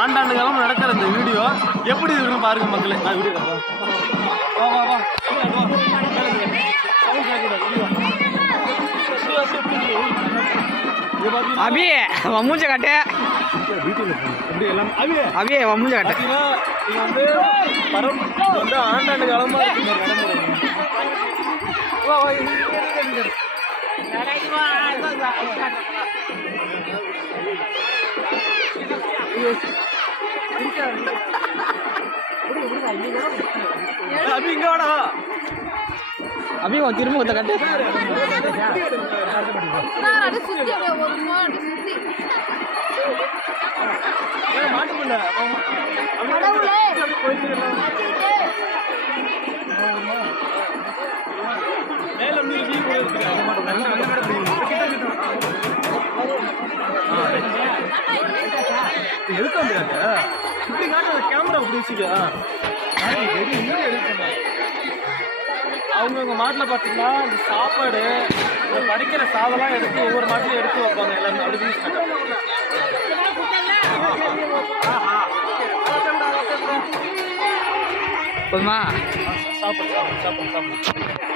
ஆண்டாண்டு காலம் நடக்கிற இந்த வீடியோ எப்படி இருக்குன்னு பாருங்க மக்களே. நான் வீடியோ வா வா வா அபி மூஞ்ச காட்டு அபி மூஞ்ச காட்டு. இது வந்து பரம் வந்து ஆண்டாண்டு காலமா நடைமுறை. அபி இங்க வாடா. அபி திரும்ப ஒருத்த கட்டு. மாட்டுக்குள்ள மேல மீறி எதுக்கு வந்து இப்படி காட்டுற கேமரா அப்படி வச்சுக்க. அவங்கவுங்க மாட்டில் பார்த்தீங்கன்னா இந்த சாப்பாடு இந்த படிக்கிற சாதெல்லாம் எடுத்து ஒவ்வொரு மாட்டிலையும் எடுத்து வைப்பாங்க. எல்லாரும் அப்படி யூஸ் பண்ணுறாங்க. போதுமா? சாப்பிடு சாப்பிடு சாப்பிடு சாப்பிடு.